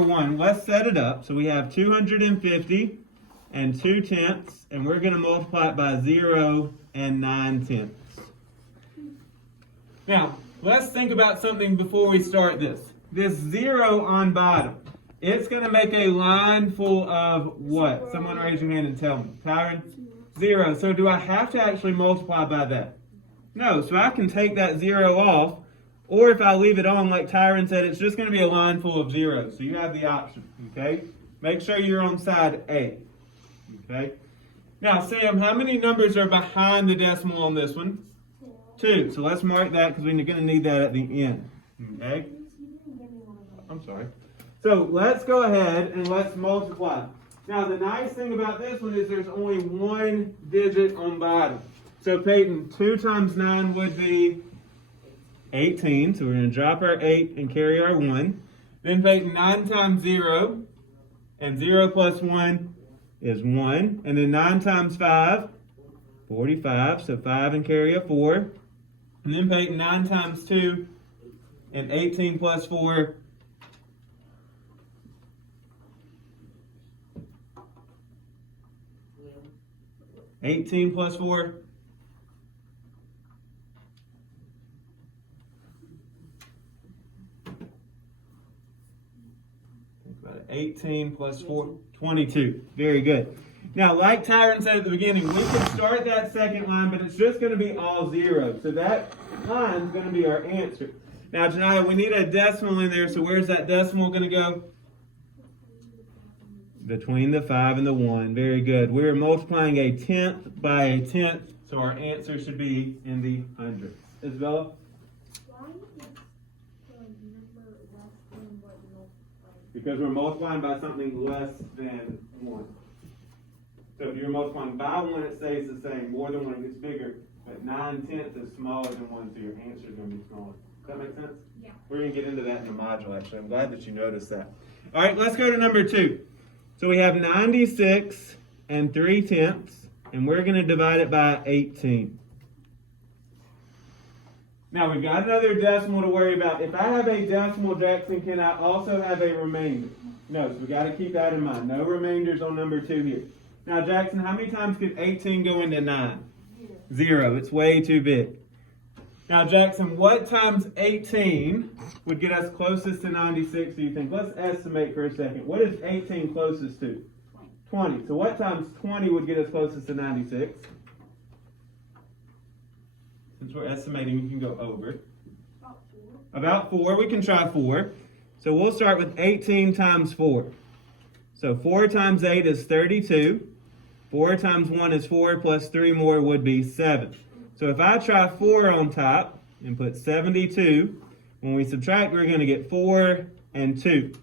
1, let's set it up. So we have 250 and 2 tenths, and we're going to multiply it by 0 and 9 tenths. Now, let's think about something before we start this. This 0 on bottom, it's going to make a line full of what? Someone raise your hand and tell me. Tyron? 0. So do I have to actually multiply by that? No, so I can take that 0 off, or if I leave it on, like Tyron said, it's just going to be a line full of zeros. So you have the option, okay? Make sure you're on side A, okay? Now, Sam, how many numbers are behind the decimal on this one? 2. So let's mark that because we're going to need that at the end, okay? I'm sorry. So let's go ahead and let's multiply. Now, the nice thing about this one is there's only one digit on bottom. So, Peyton, 2 times 9 would be 18. So we're going to drop our 8 and carry our 1. Then, Peyton, 9 times 0, and 0 plus 1 is 1. And then 9 times 5, 45. So 5 and carry a 4. And then, Peyton, 9 times 2, and 18 plus 4. $18 plus 4. 18 plus 4, 22. Very good. Now, like Tyron said at the beginning, we can start that second line, but it's just going to be all zeros. So that line is going to be our answer. Now, Janiyah, we need a decimal in there, so where's that decimal going to go? Between the 5 and the 1. Very good. We're multiplying a tenth by a tenth, so our answer should be in the hundredths. Isabella? Why is the number less than what you multiplied? Because we're multiplying by something less than 1. So if you're multiplying by 1, it stays the same. More than 1, it gets bigger. But 9 tenths is smaller than 1, so your answer is going to be smaller. Does that make sense? Yeah. We're going to get into that in the module, actually. I'm glad that you noticed that. All right, let's go to number 2. So we have 96 and 3 tenths, and we're going to divide it by 18. Now, we've got another decimal to worry about. If I have a decimal, Jackson, can I also have a remainder? No, so we got to keep that in mind. No remainders on number 2 here. Now, Jackson, how many times could 18 go into 9? 0. It's way too big. Now, Jackson, what times 18 would get us closest to 96, do you think? Let's estimate for a second. What is 18 closest to? 20. So what times 20 would get us closest to 96? Since we're estimating, you can go over. About 4. We can try 4. So we'll start with 18 times 4. So 4 times 8 is 32. 4 times 1 is 4, plus 3 more would be 7. So if I try 4 on top and put 72, when we subtract, we're going to get 4 and 2.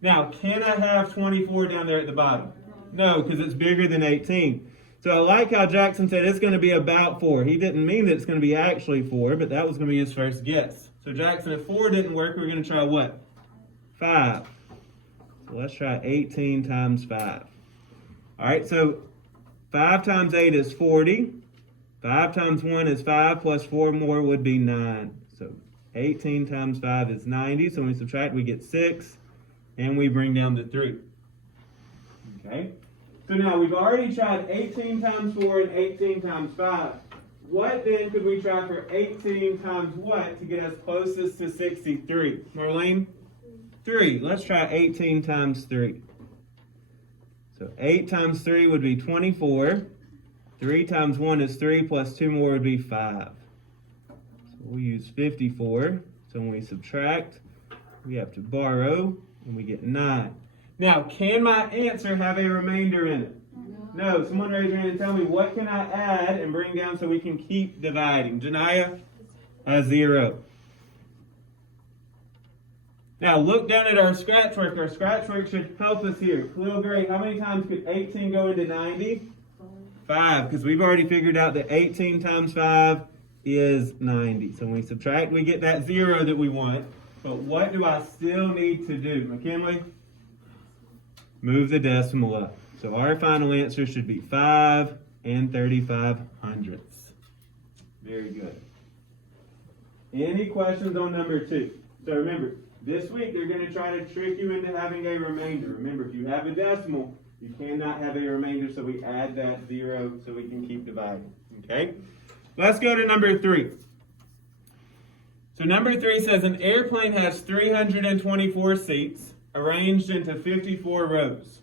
Now, can I have 24 down there at the bottom? No, because it's bigger than 18. So I like how Jackson said it's going to be about 4. He didn't mean that it's going to be actually 4, but that was going to be his first guess. So Jackson, if 4 didn't work, we're going to try what? 5. So let's try 18 times 5. All right, so 5 times 8 is 40. 5 times 1 is 5, plus 4 more would be 9. So 18 times 5 is 90. So when we subtract, we get 6, and we bring down the 3. Okay? So now we've already tried 18 times 4 and 18 times 5. What then could we try for 18 times what to get us closest to 63? Marlene? 3. Let's try 18 times 3. So 8 times 3 would be 24. 3 times 1 is 3, plus 2 more would be 5. So we'll use 54. So when we subtract, we have to borrow, and we get 9. Now, can my answer have a remainder in it? No. Someone raise your hand and tell me, what can I add and bring down so we can keep dividing? Janiyah? A 0. Now, look down at our scratch work. Our scratch work should help us here. Khalil Gray, how many times could 18 go into 90? 5, because we've already figured out that 18 times 5 is 90. So when we subtract, we get that 0 that we want. But what do I still need to do? McKinley? Move the decimal up. So our final answer should be 5 and 35 hundredths. Very good. Any questions on number 2? So remember, This week, they're going to try to trick you into having a remainder. Remember, if you have a decimal, you cannot have a remainder, so we add that 0 so we can keep dividing. Okay? Let's go to number 3. So number 3 says an airplane has 324 seats arranged into 54 rows.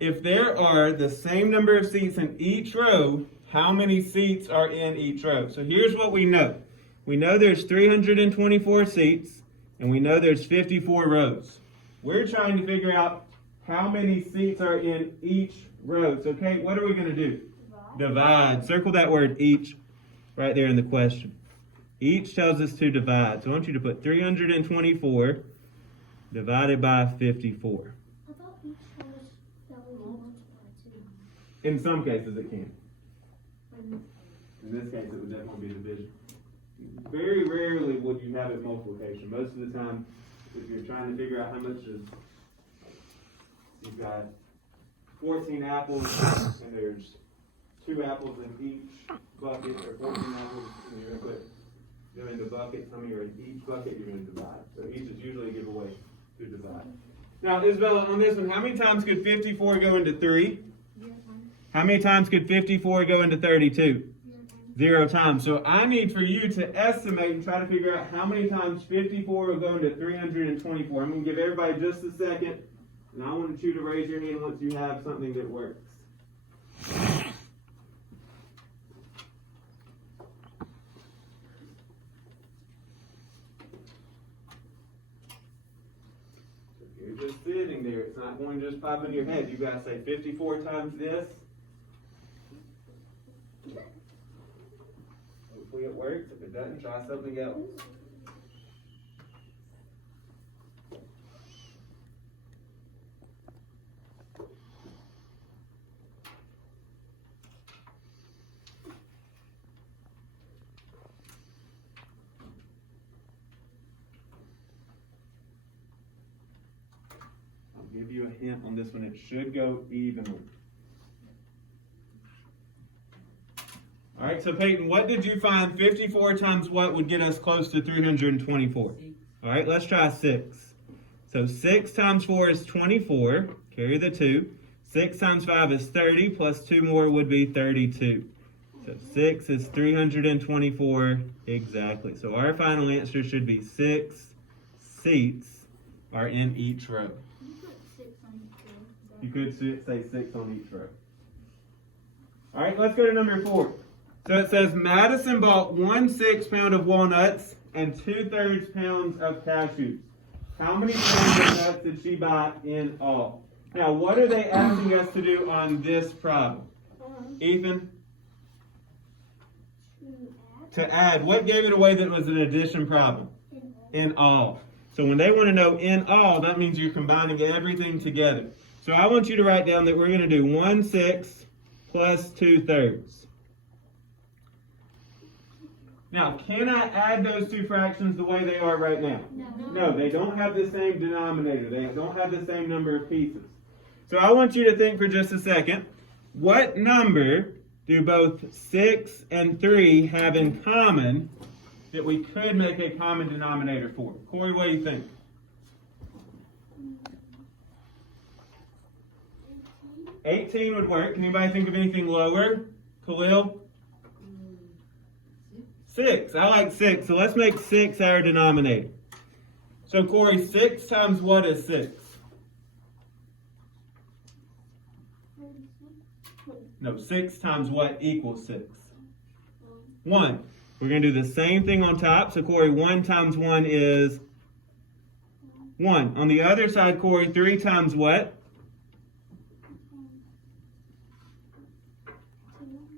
If there are the same number of seats in each row, how many seats are in each row? So here's what we know. We know there's 324 seats, and we know there's 54 rows. We're trying to figure out how many seats are in each row. So, Kate, what are we going to do? Divide. Circle that word each right there in the question. Each tells us to divide. So I want you to put 324 divided by 54. I thought each house that was multiplied too. In some cases it can. In this case it would definitely be division. Very rarely would you have it multiplication. Most of the time, if you're trying to figure out how much is, you've got 14 apples and there's 2 apples in each bucket, or 14 apples, and you're going to put them in the bucket. How many are in each bucket? You're going to divide. So each is usually a giveaway to divide. Now, Isabella, on this one, how many times could 54 go into 3? 0 times. How many times could 54 go into 32? 0 times. 0 times. So I need for you to estimate and try to figure out how many times 54 will go into 324. I'm going to give everybody just a second, and I want you to raise your hand once you have something that works. You're just sitting there. It's not going to just pop in your head. You got to say 54 times this. Hopefully it works. If it doesn't, try something else. I'll give you a hint on this one. It should go evenly. All right, so Peyton, what did you find 54 times what would get us close to 324? All right, let's try 6. So 6 times 4 is 24. Carry the 2. 6 times 5 is 30, plus 2 more would be 32. So 6 is 324 exactly. So our final answer should be 6 seats are in each row. You put 6 on each row. You could say 6 on each row. All right, let's go to number 4. So it says Madison bought 1/6 pound of walnuts and 2/3 pounds of cashews. How many pounds of nuts did she buy in all? Now, what are they asking us to do on this problem? Ethan? To add. What gave it away that it was an addition problem? In all. So when they want to know in all, that means you're combining everything together. So I want you to write down that we're going to do 1/6 plus 2/3. Now, can I add those two fractions the way they are right now? No, they don't have the same denominator. They don't have the same number of pieces. So I want you to think for just a second. What number do both 6 and 3 have in common that we could make a common denominator for? Corey, what do you think? 18 would work. Can anybody think of anything lower? Khalil? 6. I like 6. So let's make 6 our denominator. So Corey, 6 times what is 6? No, 6 times what equals 6? 1. We're going to do the same thing on top. So Corey, 1 times 1 is 1. On the other side, Corey, 3 times what?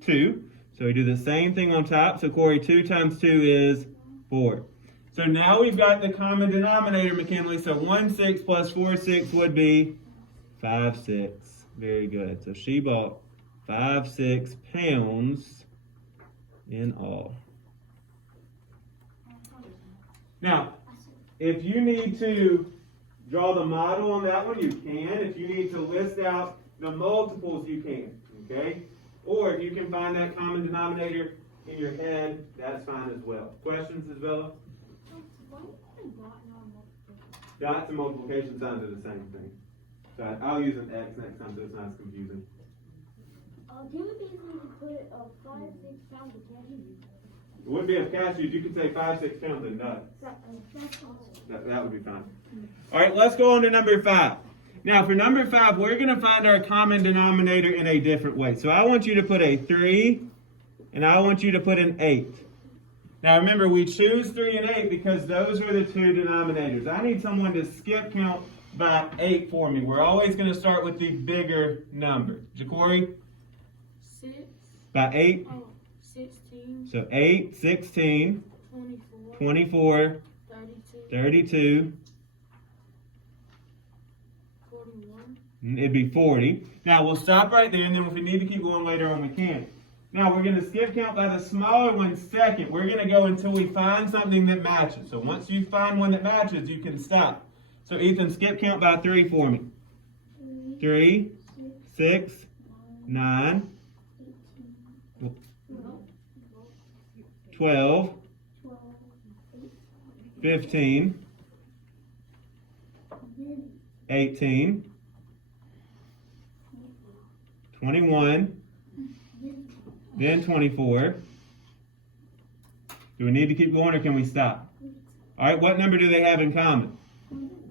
2. So we do the same thing on top. So Corey, 2 times 2 is 4. So now we've got the common denominator, McKinley. So 1/6 plus 4/6 would be 5/6. Very good. So she bought 5/6 pounds in all. Now, if you need to draw the model on that one, you can. If you need to list out the multiples, you can. Okay? Or if you can find that common denominator in your head, that's fine as well. Questions, Isabella? Why did I bought non-multiplication? Dots and multiplication signs are the same thing. So I'll use an X next time so it's not as confusing. Can we basically put 5, 6 pounds of candy? It wouldn't be of cashews, you could say 5, 6 pounds of nuts. That's awesome. That would be fine. All right, let's go on to number 5. Now for number 5, we're going to find our common denominator in a different way. So I want you to put a 3, and I want you to put an 8. Now remember, we choose 3 and 8 because those are the two denominators. I need someone to skip count by 8 for me. We're always going to start with the bigger number. Ja'Cory? 6. By 8? 16. So 8, 16, 24. 24, 32. 32, 41. it'd be 40. Now we'll stop right there, and then if we need to keep going later on, we can. Now we're going to skip count by the smaller one second. We're going to go until we find something that matches. So once you find one that matches, you can stop. So Ethan, skip count by 3 for me. 3, 6, 9, 12, 15, 18, 21, then 24. Do we need to keep going or can we stop? All right, what number do they have in common?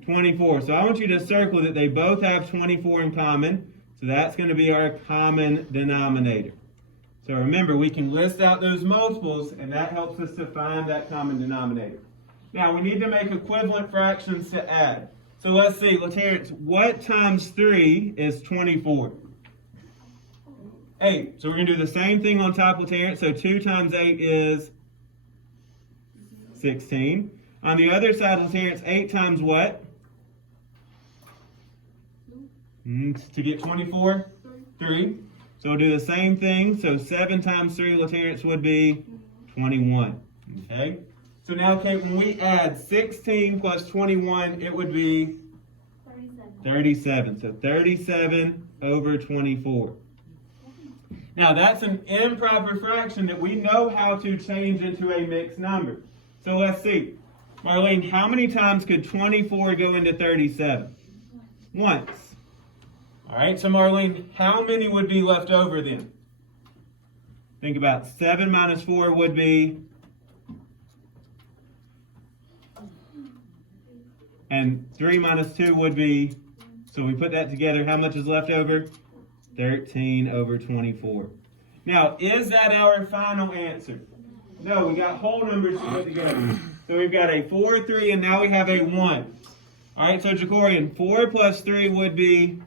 24. So I want you to circle that they both have 24 in common. So that's going to be our common denominator. So remember, we can list out those multiples, and that helps us to find that common denominator. Now, we need to make equivalent fractions to add. So let's see, Terrence, what times 3 is 24? 8. So we're going to do the same thing on top of Terrence. So 2 times 8 is 16. On the other side of Terrence, 8 times what? To get 24? 3. So we'll do the same thing. So 7 times 3, Terrence, would be 21. Okay? So now, Kate, when we add 16 plus 21, it would be 37. So 37 over 24. Now, that's an improper fraction that we know how to change into a mixed number. So let's see. Marlene, how many times could 24 go into 37? Once. All right, so Marlene, how many would be left over then? Think about 7 minus 4 would be, and 3 minus 2 would be, so we put that together, how much is left over? 13 over 24. Now, is that our final answer? No, we got whole numbers to put together. So we've got a 4, 3, and now we have a 1. All right, so Ja'Corian, 4 plus 3 would be,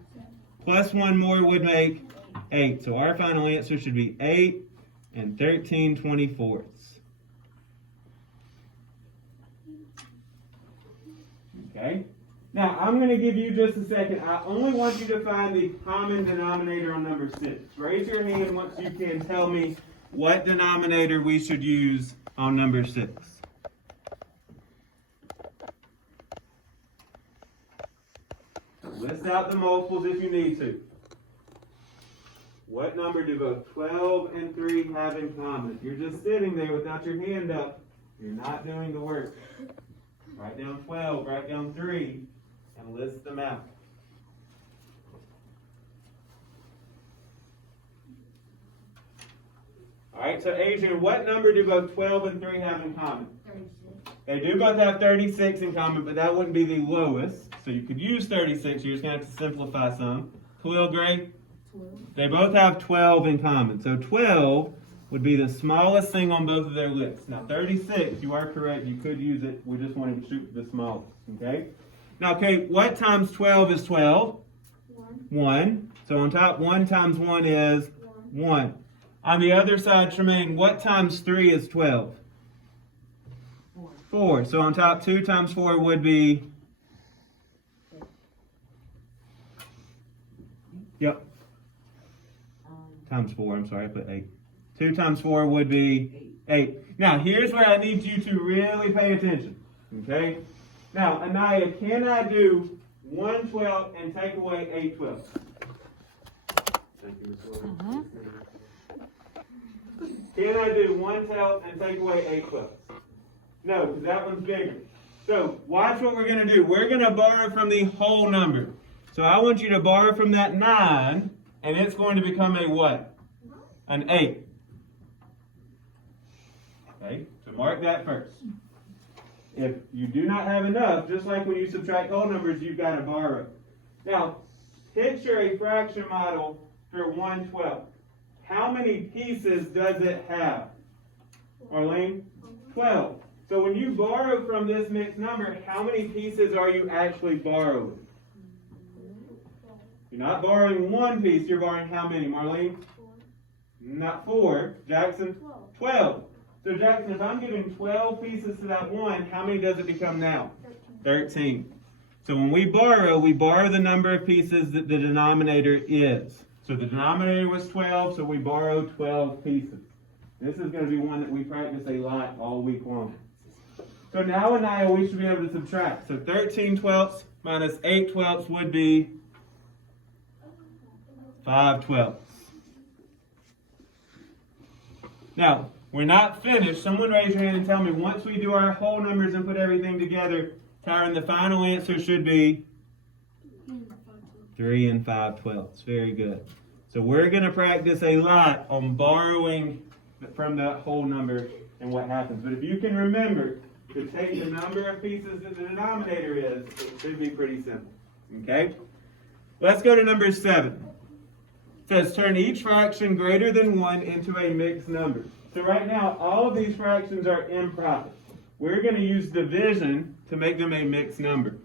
plus 1 more would make 8. So our final answer should be 8 and 13/24. Okay? Now, I'm going to give you just a second. I only want you to find the common denominator on number 6. Raise your hand once you can tell me what denominator we should use on number 6. List out the multiples if you need to. What number do both 12 and 3 have in common? If you're just sitting there without your hand up, you're not doing the work. Write down 12, write down 3, and list them out. All right, so Adrian, what number do both 12 and 3 have in common? 36. They do both have 36 in common, but that wouldn't be the lowest. So you could use 36. You're just going to have to simplify some. Khalil Gray? 12. They both have 12 in common. So 12 would be the smallest thing on both of their lists. Now 36, you are correct. You could use it. We just wanted to shoot for the smallest. Okay? Now, okay, what times 12 is 12? 1. 1. So on top, 1 times 1 is 1. 1. On the other side, Tremaine, what times 3 is 12? 4. So on top, 2 times 4 would be? Yep. Times 4. I'm sorry, I put 8. 2 times 4 would be 8. Now, here's where I need you to really pay attention. Okay? Now, Anaya, can I do 1/12 and take away 8/12? Thank you, Ms. Williams. Can I do 1/12 and take away 8/12? No, because that one's bigger. So watch what we're going to do. We're going to borrow from the whole number. So I want you to borrow from that 9, and it's going to become a what? An 8. Okay, so mark that first. If you do not have enough, just like when you subtract whole numbers, you've got to borrow. Now, picture a fraction model for 1/12. How many pieces does it have? Arlene? 12. So when you borrow from this mixed number, how many pieces are you actually borrowing? You're not borrowing 1 piece, you're borrowing how many, Marlene? 4. Not 4. Jackson? 12. 12. So Jackson, if I'm giving 12 pieces to that 1, how many does it become now? 13. So when we borrow the number of pieces that the denominator is. So the denominator was 12, so we borrow 12 pieces. This is going to be one that we practice a lot all week long. So now and now we should be able to subtract. So 13/12 minus 8/12 would be 5/12. Now, we're not finished. Someone raise your hand and tell me, once we do our whole numbers and put everything together, Tyron, the final answer should be 3 5/12. Very good. So we're going to practice a lot on borrowing from that whole number and what happens. But if you can remember to take the number of pieces that the denominator is, it should be pretty simple. Okay? Let's go to number 7. It says turn each fraction greater than 1 into a mixed number. So right now, all of these fractions are improper. We're going to use division to make them a mixed number.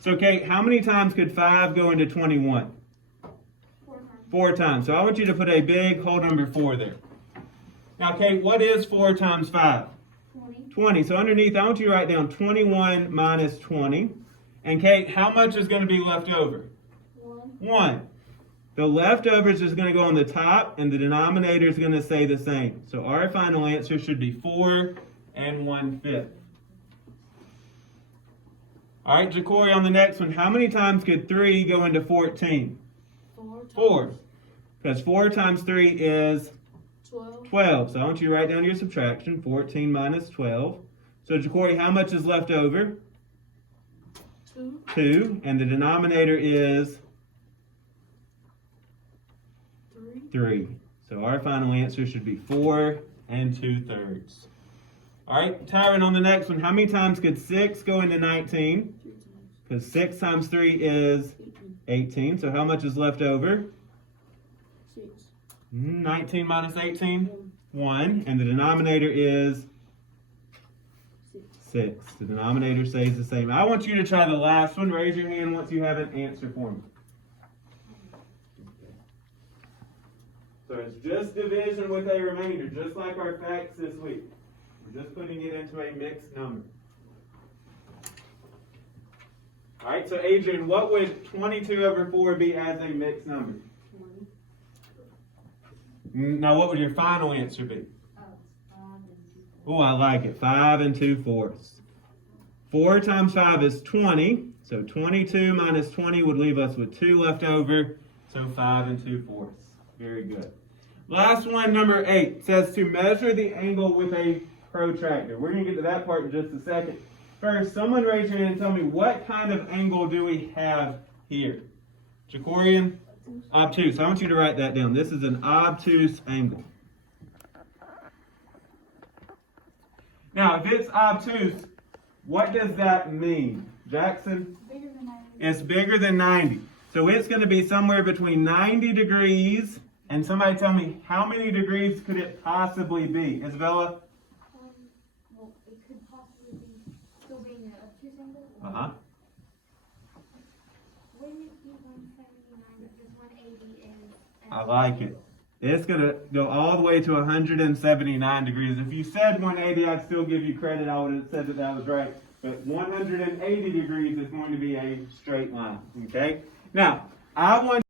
So Kate, how many times could 5 go into 21? 4 times. 4 times. So I want you to put a big whole number 4 there. Now Kate, what is 4 times 5? 20. 20. So underneath, I want you to write down 21 minus 20. And Kate, how much is going to be left over? 1. 1. The leftovers is going to go on the top, and the denominator is going to stay the same. So our final answer should be 4 1/5. All right, Jacory, on the next one, how many times could 3 go into 14? 4. Because 4 times 3 is 12. So I want you to write down your subtraction, 14 minus 12. So Jacory, how much is left over? 2. And the denominator is 3. So our final answer should be 4 2/3. All right, Tyron, on the next one, how many times could 6 go into 19? Because 6 times 3 is 18. So how much is left over? 19 minus 18? 1. And the denominator is 6. The denominator stays the same. I want you to try the last one. Raise your hand once you have an answer for me. So it's just division with a remainder, just like our facts this week. We're just putting it into a mixed number. All right, so Adrian, what would 22 over 4 be as a mixed number? 20. Now, what would your final answer be? Oh, I like it. 5 2/4. 4 times 5 is 20. So 22 minus 20 would leave us with 2 left over. So 5 2/4. Very good. Last one, number 8, says to measure the angle with a protractor. We're going to get to that part in just a second. First, someone raise your hand and tell me, what kind of angle do we have here? Jacorian? Obtuse. I want you to write that down. This is an obtuse angle. Now, if it's obtuse, what does that mean? Jackson? Bigger than 90. It's bigger than 90. So it's going to be somewhere between 90 degrees, and somebody tell me, how many degrees could it possibly be? Isabella? Well, it could possibly be still being an obtuse angle. Uh-huh. Wouldn't it be 179 because 180 is... I like it. It's going to go all the way to 179 degrees. If you said 180, I'd still give you credit. I would have said that that was right. But 180 degrees is going to be a straight line. Okay? Now, I want